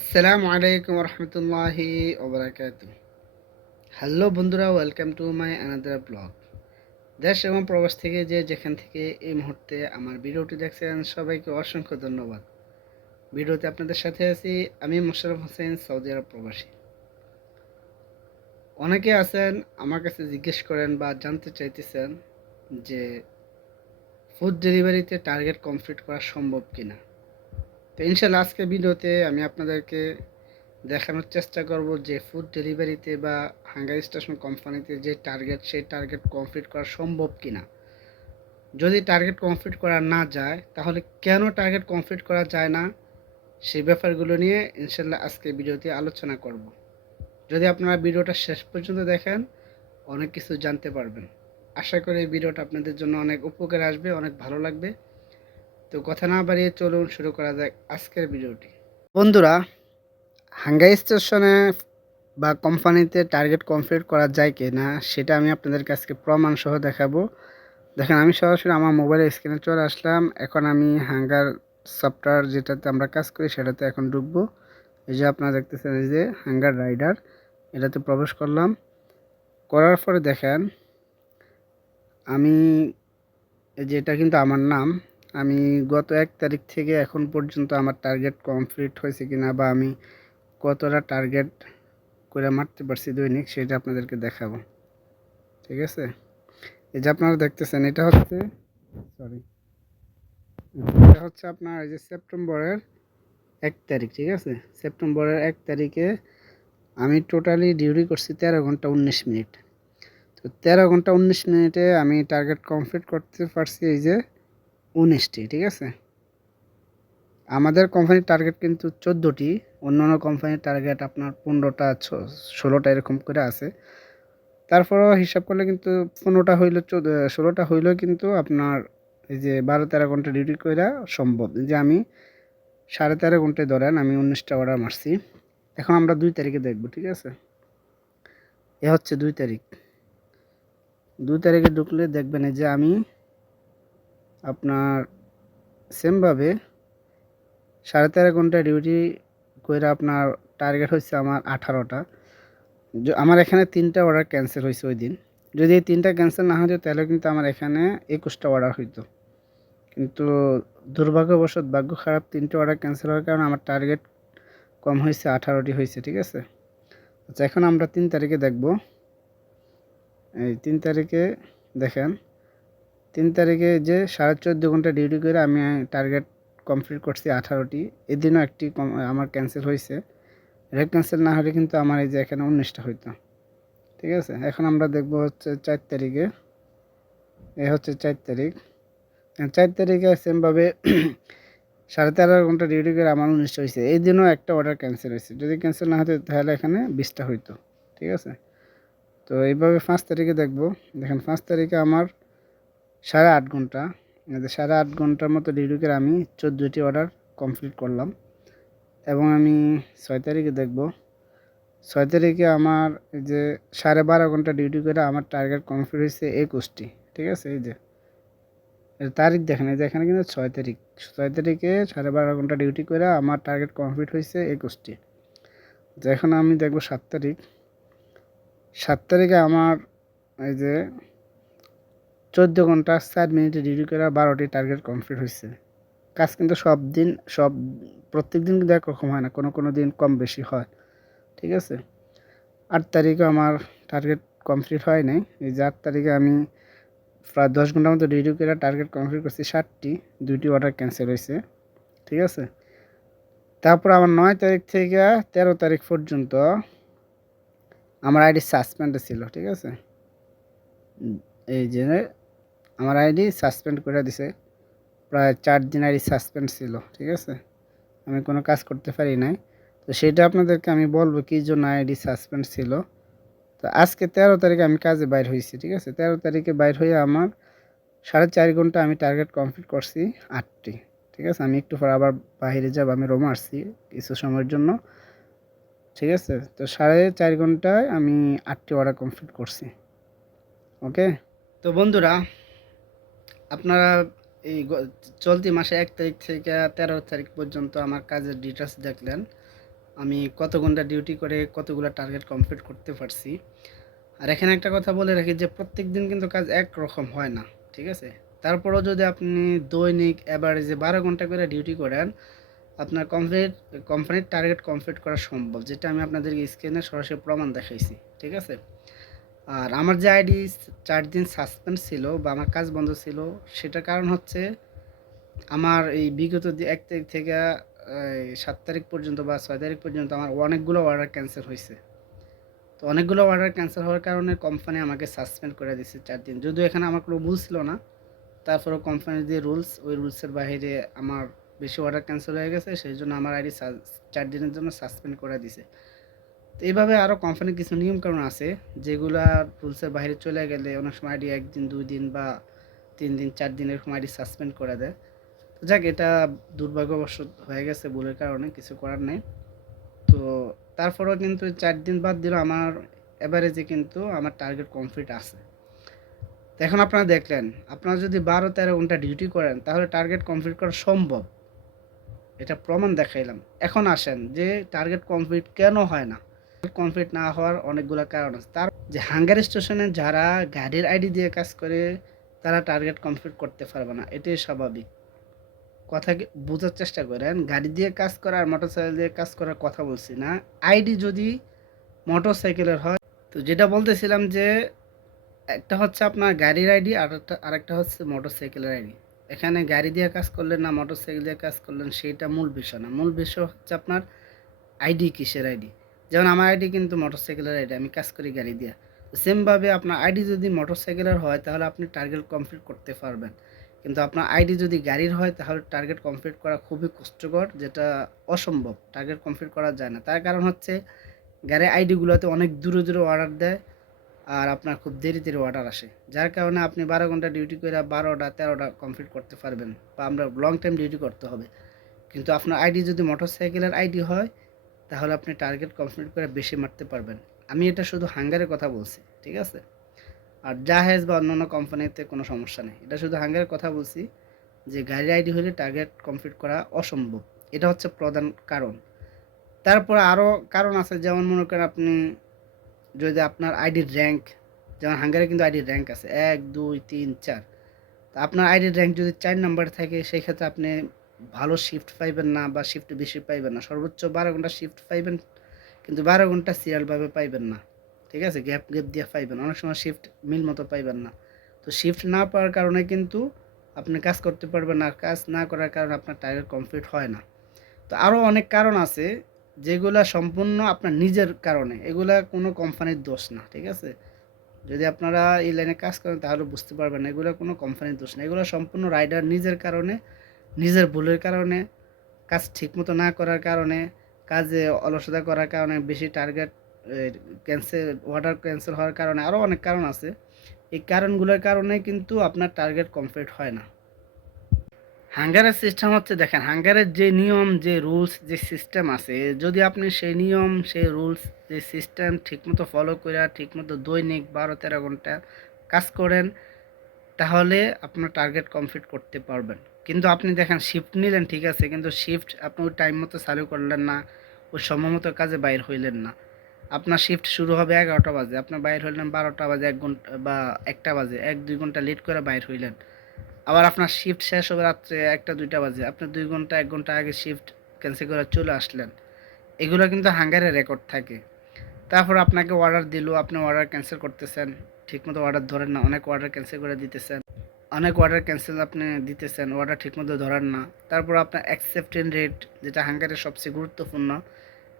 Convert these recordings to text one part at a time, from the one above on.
আসসালামু আলাইকুম রহমতুল্লাহি ওবরাকাতু। হ্যালো বন্ধুরা, welcome to my another blog. দেশ এবং প্রবাস থেকে যেখান থেকে এই মুহূর্তে আমার ভিডিওটি দেখছেন, সবাইকে অসংখ্য ধন্যবাদ। ভিডিওতে আপনাদের সাথে আছি আমি মোশাররফ হোসেন, সৌদি আরব প্রবাসী। অনেকে আছেন আমার কাছে জিজ্ঞেস করেন বা জানতে চাইতেছেন যে ফুড ডেলিভারিতে টার্গেট কমপ্লিট করা সম্ভব কিনা। তো ইনশাল্লাহ আজকে ভিডিওতে আমি আপনাদেরকে দেখানোর চেষ্টা করব যে ফুড ডেলিভারিতে বা হাঙ্গার স্টেশন কোম্পানিতে যে টার্গেট, সেই টার্গেট কমপ্লিট করা সম্ভব কিনা। যদি টার্গেট কমপ্লিট করা না যায় তাহলে কেন টার্গেট কমপ্লিট করা যায় না, সেই ব্যাপারগুলো নিয়ে ইনশাল্লাহ আজকে ভিডিওতে আলোচনা করব। যদি আপনারা ভিডিওটা শেষ পর্যন্ত দেখেন, অনেক কিছু জানতে পারবেন। আশা করি এই ভিডিওটা আপনাদের জন্য অনেক উপকারে আসবে, অনেক ভালো লাগবে। তো কথা না বাড়িয়ে চলুন শুরু করা যাক আজকের ভিডিওটি। বন্ধুরা, হাঙ্গাই স্টেশনে বা কোম্পানিতে টার্গেট কমপ্লিট করা যায় কি না সেটা আমি আপনাদের কাছে প্রমাণ সহ দেখাবো। দেখেন, আমি সরাসরি আমার মোবাইলের স্ক্রিনে চলে আসলাম। এখন আমি হাঙ্গার সফটওয়্যার যেটাতে আমরা কাজ করি সেটাতে এখন ঢুকবো। এই যে আপনারা দেখতেছেন, এই যে হাঙ্গার রাইডার, এটাতে প্রবেশ করলাম। করার পরে দেখেন, আমি এই যে এটা কিন্তু আমার নাম। আমি গত 1 তারিখ থেকে এখন পর্যন্ত আমার টার্গেট কমপ্লিট হয়েছে কিনা বা আমি কতটা টার্গেট করে মারতে পারছি দৈনিক, সেটা আপনাদেরকে দেখাবো। ঠিক আছে, এই যে আপনারা দেখতেছেন, এটা হচ্ছে এটা হচ্ছে আপনার এই যে সেপ্টেম্বরের 1 তারিখ। ঠিক আছে, সেপ্টেম্বরের 1 তারিখে আমি টোটালি ডিউটি করছি 13 ঘন্টা 19 মিনিট। তো 13 ঘন্টা 19 মিনিটে আমি টার্গেট কমপ্লিট করতে পারছি এই যে 19টি। ঠিক আছে, আমাদের কোম্পানির টার্গেট কিন্তু 14টি, অন্যান্য কোম্পানির টার্গেট আপনার 15টা 16টা এরকম করে আছে। তারপরেও হিসাব করলে কিন্তু 15টা হইলে 16টা হইলেও কিন্তু আপনার এই যে 12-13 ঘন্টা ডিউটি করা সম্ভব। যে আমি 13.5 ঘন্টায় ধরেন আমি 19টা অর্ডার মারছি। এখন আমরা 2 তারিখে দেখব। ঠিক আছে, এ হচ্ছে 2 তারিখ। 2 তারিখে ঢুকলে দেখবেন এই যে আমি আপনার সেমভাবে 13.5 ঘন্টা ডিউটি করে আপনার টার্গেট হচ্ছে আমার 18টা। আমার এখানে 3টা অর্ডার ক্যান্সেল হয়েছে ওই দিন। যদি এই 3টা ক্যান্সেল না হতো তাহলে কিন্তু আমার এখানে 21টা অর্ডার হইতো। কিন্তু দুর্ভাগ্যবশত, ভাগ্য খারাপ, 3টে অর্ডার ক্যান্সেল হওয়ার কারণে আমার টার্গেট কম হয়েছে, 18টি হয়েছে। ঠিক আছে, আচ্ছা এখন আমরা 3 তারিখে দেখব। এই 3 তারিখে দেখেন, 3 তারিখে যে 14.5 ঘন্টা ডিউটি করে আমি টার্গেট কমপ্লিট করছি 18টি। এদিনও একটি আমার ক্যান্সেল হয়েছে। এটা ক্যান্সেল না হলে কিন্তু আমার এই যে এখানে 19টা হইতো। ঠিক আছে, এখন আমরা দেখব হচ্ছে 4 তারিখে। এ হচ্ছে 4 তারিখ। 4 তারিখে সেমভাবে 13.5 ঘন্টা ডিউটি করে আমার 19টা হয়েছে। এই দিনও একটা অর্ডার ক্যান্সেল হয়েছে। যদি ক্যান্সেল না হতো তাহলে এখানে 20টা হইতো। ঠিক আছে, তো এইভাবে 5 তারিখে দেখব। দেখেন, 5 তারিখে আমার 8.5 ঘন্টা, 8.5 ঘন্টার মতো ডিউটি করে আমি 14টি অর্ডার কমপ্লিট করলাম। এবং আমি 6 তারিখে দেখব। 6 তারিখে আমার এই যে 12.5 ঘন্টা ডিউটি করে আমার টার্গেট কমপ্লিট হয়েছে 21টি। ঠিক আছে, এই যে তারিখ দেখেন, এই যে এখানে কিন্তু 6 তারিখ। 6 তারিখে 12.5 ঘন্টা ডিউটি করে আমার টার্গেট কমপ্লিট হয়েছে 21টি। তো এখন আমি দেখব 7 তারিখ। 7 তারিখে আমার এই যে 14 ঘন্টা 4 মিনিটে ডিউটি করে 12টি টার্গেট কমপ্লিট হয়েছে। কাজ কিন্তু প্রত্যেক দিন কিন্তু একরকম হয় না, কোনো কোনো দিন কম বেশি হয়। ঠিক আছে, 8 তারিখে আমার টার্গেট কমপ্লিট হয় নাই। এই যে 8 তারিখে আমি প্রায় 10 ঘন্টার মতো ডিউটি করে টার্গেট কমপ্লিট করছি 60টি, 2টি অর্ডার ক্যান্সেল হয়েছে। ঠিক আছে, তারপর আমার 9 তারিখ থেকে 13 তারিখ পর্যন্ত আমার আইডি সাসপেন্ডে ছিল। ঠিক আছে, এই যে আমার আইডি সাসপেন্ড করে দিছে, প্রায় 4 দিন আইডি সাসপেন্ড ছিল। ঠিক আছে, আমি কোনো কাজ করতে পারি নাই। তো সেটা আপনাদেরকে আমি বলবো কী জন্য আইডি সাসপেন্ড ছিল। তো আজকে 13 তারিখে আমি কাজে বাইর হয়েছি। ঠিক আছে, 13 তারিখে বাইর হয়ে আমার 4.5 ঘন্টা আমি টার্গেট কমপ্লিট করছি 8টি। ঠিক আছে, আমি একটু পর আবার বাইরে যাব, আমি রোমে আসছি কিছু সময়ের জন্য। ঠিক আছে, তো 4.5 ঘন্টায় আমি 8টি অর্ডার কমপ্লিট করছি। ওকে, তো বন্ধুরা, আপনারা এই চলতি মাসে 1 তারিখ থেকে 13 তারিখ পর্যন্ত আমার কাজের ডিটেলস দেখলেন। আমি কত ঘন্টা ডিউটি করে কতগুলো টার্গেট কমপ্লিট করতে পারছি। আর এখানে একটা কথা বলে রাখি যে প্রত্যেকদিন কিন্তু কাজ একরকম হয় না, ঠিক আছে? তারপরেও যদি আপনি দৈনিক এভারেজে 12 ঘন্টা করে ডিউটি করেন, আপনার কোম্পানির টার্গেট কমপ্লিট করা সম্ভব, যেটা আমি আপনাদেরকে স্ক্রিনে সরাসরি প্রমাণ দেখাইছি, ঠিক আছে? আর আমার যে আইডি 4 দিন সাসপেন্ড ছিল বা আমার কাজ বন্ধ ছিল, সেটার কারণ হচ্ছে আমার এই বিগত 1 তারিখ থেকে 7 তারিখ পর্যন্ত বা 6 তারিখ পর্যন্ত আমার অনেকগুলো অর্ডার ক্যান্সেল হয়েছে। তো অনেকগুলো অর্ডার ক্যান্সেল হওয়ার কারণে কোম্পানি আমাকে সাসপেন্ড করে দিয়েছে 4 দিন। যদিও এখানে আমার কোনো ভুল ছিল না, তারপরেও কোম্পানির যে রুলস, ওই রুলসের বাইরে আমার বেশি অর্ডার ক্যান্সেল হয়ে গেছে, সেই জন্য আমার আইডি 4 দিনের জন্য সাসপেন্ড করে দিছে। তো এইভাবে আরও কোম্পানির কিছু নিয়মকানুন আছে, যেগুলা রুলসের বাইরে চলে গেলে অনেক সময় আইডি 1 দিন 2 দিন বা 3 দিন 4 দিন এরকম আইডি সাসপেন্ড করে দেয়। তো যাক, এটা দুর্ভাগ্যবশত হয়ে গেছে ভুলের কারণে, কিছু করার নেই। তো তারপরেও কিন্তু 4 দিন বাদ দিলেও আমার এভারেজে কিন্তু আমার টার্গেট কমপ্লিট আছে। তো এখন আপনারা দেখলেন, আপনারা যদি 12-13 ঘন্টা ডিউটি করেন তাহলে টার্গেট কমপ্লিট করা সম্ভব, এটা প্রমাণ দেখাইলাম। এখন আসেন যে টার্গেট কমপ্লিট কেন হয় না। কমপ্লিট না হওয়ার অনেকগুলো কারণ আছে। তার যে হাঙ্গার স্টেশনে যারা গাড়ির আইডি দিয়ে কাজ করে তারা টার্গেট কমপ্লিট করতে পারবে না, এটাই স্বাভাবিক। কথা বোঝার চেষ্টা করেন, গাড়ি দিয়ে কাজ করা আর মোটরসাইকেল দিয়ে কাজ করার কথা বলছি না। আইডি যদি মোটরসাইকেলের হয়, তো যেটা বলতেছিলাম যে একটা হচ্ছে আপনার গাড়ির আইডি, আর আরেকটা হচ্ছে মোটরসাইকেলের আইডি। এখানে গাড়ি দিয়ে কাজ করলেন না মোটরসাইকেল দিয়ে কাজ করলেন সেইটা মূল বিষয় না। মূল বিষয় হচ্ছে আপনার আইডি কিসের আইডি। যেমন আমার আইডি কিন্তু মোটরসাইকেলের আইডি, আমি কাজ করি গাড়ি দিয়ে। সেমভাবে আপনার আইডি যদি মোটরসাইকেলের হয় তাহলে আপনি টার্গেট কমপ্লিট করতে পারবেন, কিন্তু আপনার আইডি যদি গাড়ির হয় তাহলে টার্গেট কমপ্লিট করা খুবই কষ্টকর, যেটা অসম্ভব, টার্গেট কমপ্লিট করা যায় না। তার কারণ হচ্ছে গাড়ির আইডিগুলোতে অনেক দূরে দূরে অর্ডার দেয়, আর আপনার খুব দেরি দেরি অর্ডার আসে, যার কারণে আপনি 12 ঘন্টা ডিউটি করে 12টা 13টা কমপ্লিট করতে পারবেন, বা আমরা লং টাইম ডিউটি করতে হবে। কিন্তু আপনার আইডি যদি মোটরসাইকেলের আইডি হয় তাহলে আপনি টার্গেট কমপ্লিট করে বেশি মারতে পারবেন। আমি এটা শুধু হাঙ্গারের কথা বলছি, ঠিক আছে? আর জাহেজ বা অন্যান্য কোম্পানিতে কোনো সমস্যা নেই, এটা শুধু হাঙ্গারের কথা বলছি যে গাড়ির আইডি হলে টার্গেট কমপ্লিট করা অসম্ভব। এটা হচ্ছে প্রধান কারণ। তারপরে আরও কারণ আছে, যেমন মনে করেন আপনি যদি আপনার আইডির র্যাঙ্ক, যেমন হাঙ্গারে কিন্তু আইডির র্যাঙ্ক আছে 1 2 3 4, তো আপনার আইডির র্যাঙ্ক যদি 4 নাম্বার থাকে, সেই ক্ষেত্রে আপনি ভালো শিফট পাইবেন না বা শিফট বেশি পাইবেন না। সর্বোচ্চ 12 ঘন্টা শিফট পাইবেন, কিন্তু 12 ঘন্টা সিরিয়ালভাবে পাইবেন না, ঠিক আছে? গ্যাপ গ্যাপ দিয়ে পাইবেন, অনেক সময় শিফট মিল মতো পাইবেন না। তো শিফট না পাওয়ার কারণে কিন্তু আপনি কাজ করতে পারবেন না, কাজ না করার কারণে আপনার টার্গেট কমপ্লিট হয় না। তো আরও অনেক কারণ আছে যেগুলা সম্পূর্ণ আপনার নিজের কারণে, এগুলা কোনো কোম্পানির দোষ না, ঠিক আছে? যদি আপনারা এই লাইনে কাজ করেন তাহলে বুঝতে পারবেন এগুলো কোনো কোম্পানির দোষ না, এগুলো সম্পূর্ণ রাইডার নিজের কারণে, নিজের ভুলের কারণে, কাজ ঠিকমতো না করার কারণে, কাজে অলসতা করার কারণে, বেশি টার্গেট ক্যান্সেল, অর্ডার ক্যান্সেল হওয়ার কারণে, আরও অনেক কারণ আছে। এই কারণগুলোর কারণে কিন্তু আপনার টার্গেট কমপ্লিট হয় না। হাঙ্গারের সিস্টেম হচ্ছে, দেখেন, হাঙ্গারের যে নিয়ম, যে রুলস, যে সিস্টেম আছে, যদি আপনি সেই নিয়ম, সেই রুলস, যে সিস্টেম ঠিকমতো ফলো করে ঠিকমতো দৈনিক 12-13 ঘন্টা কাজ করেন, তাহলে আপনার টার্গেট কমপ্লিট করতে পারবেন। কিন্তু আপনি দেখেন শিফট নিলেন, ঠিক আছে, কিন্তু শিফট আপনি ওই টাইম মতো চালু করলেন না, ওই সময় মতো কাজে বাইর হইলেন না। আপনার শিফট শুরু হবে 11টা বাজে, আপনার বাইর হইলেন 12টা বাজে, 1 ঘন্টা বা 1টা বাজে, 1-2 ঘন্টা লেট করে বাইর হইলেন। আবার আপনার শিফট শেষ হবে রাত্রে 1টা 2টা বাজে, আপনি 2 ঘন্টা 1 ঘন্টা আগে শিফট ক্যান্সেল করে চলে আসলেন। এগুলো কিন্তু হাঙ্গারে রেকর্ড থাকে। তারপর আপনাকে অর্ডার দিল, আপনি অর্ডার ক্যান্সেল করতেছেন, ঠিকমতো অর্ডার ধরেন না, অনেক অর্ডার ক্যান্সেল করে দিতেছেন, অনেক অর্ডার ক্যান্সেল আপনি দিতেছেন, অর্ডার ঠিকমতো ধরেন না। তারপর আপনার অ্যাকসেপ্টেন্স রেট, যেটা হাঙ্গারের সবচেয়ে গুরুত্বপূর্ণ,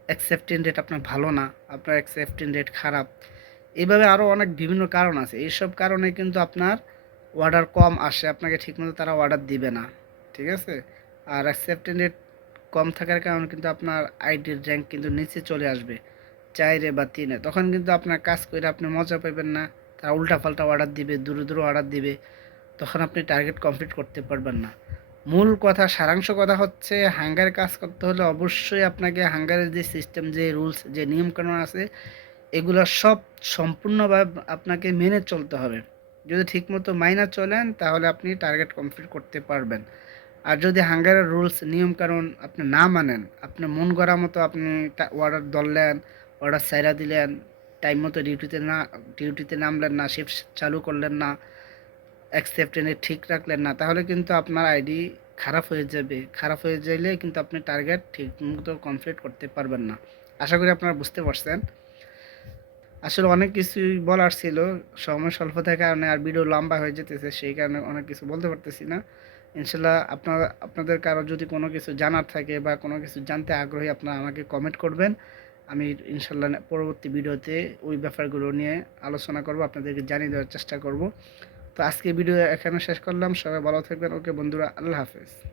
অ্যাকসেপ্টেন্স রেট আপনার ভালো না, আপনার অ্যাকসেপ্টেন্স রেট খারাপ। এইভাবে আরও অনেক বিভিন্ন কারণ আছে। এইসব কারণে কিন্তু আপনার অর্ডার কম আসে, আপনাকে ঠিকমতো তারা অর্ডার দিবে না, ঠিক আছে? আর অ্যাকসেপ্টেন্স রেট কম থাকার কারণে কিন্তু আপনার আইডির র্যাঙ্ক কিন্তু নিচে চলে আসবে 4 বা 3, তখন কিন্তু আপনার কাজ করে আপনি মজা পাবেন না, তারা উল্টাপাল্টা অর্ডার দিবে, দূরে দূরে অর্ডার দিবে, তখন আপনি টার্গেট কমপ্লিট করতে পারবেন না। মূল কথা, সারাংশ কথা হচ্ছে, হাঙ্গারে কাজ করতে হলে অবশ্যই আপনাকে হাঙ্গারের যে সিস্টেম, যে রুলস, যে নিয়মকানুন আছে, এগুলো সব সম্পূর্ণভাবে আপনাকে মেনে চলতে হবে। যদি ঠিকমতো মাইনা চলেন তাহলে আপনি টার্গেট কমপ্লিট করতে পারবেন। আর যদি হাঙ্গারের রুলস নিয়মকানুন আপনি না মানেন, আপনি মন গড়া মতো আপনি অর্ডার ধরলেন, অর্ডার ছাইড়া দিলেন, টাইম মতো ডিউটিতে নামলেন না, শিফট চালু করলেন না, অ্যাকসেপ্টেন্সে ঠিক রাখলেন না, তাহলে কিন্তু আপনার আইডি খারাপ হয়ে যাবে। খারাপ হয়ে যাইলে কিন্তু আপনি টার্গেট ঠিকমতো কমপ্লিট করতে পারবেন না। আশা করি আপনারা বুঝতে পারছেন। আসলে অনেক কিছুই বলার ছিল, সময় স্বল্পতার কারণে আর ভিডিও লম্বা হয়ে যেতেছে, সেই কারণে অনেক কিছু বলতে পারতেছি না। ইনশাল্লাহ আপনাদের কারো যদি কোনো কিছু জানার থাকে বা কোনো কিছু জানতে আগ্রহী, আপনারা আমাকে কমেন্ট করবেন। আমি ইনশাল্লাহ পরবর্তী ভিডিওতে ওই ব্যাপারগুলো নিয়ে আলোচনা করব, আপনাদেরকে জানিয়ে দেওয়ার চেষ্টা করব। তো আজকে ভিডিও এখানে শেষ করলাম। সবাই ভালো থাকবেন। ওকে বন্ধুরা, আল্লাহ হাফেজ।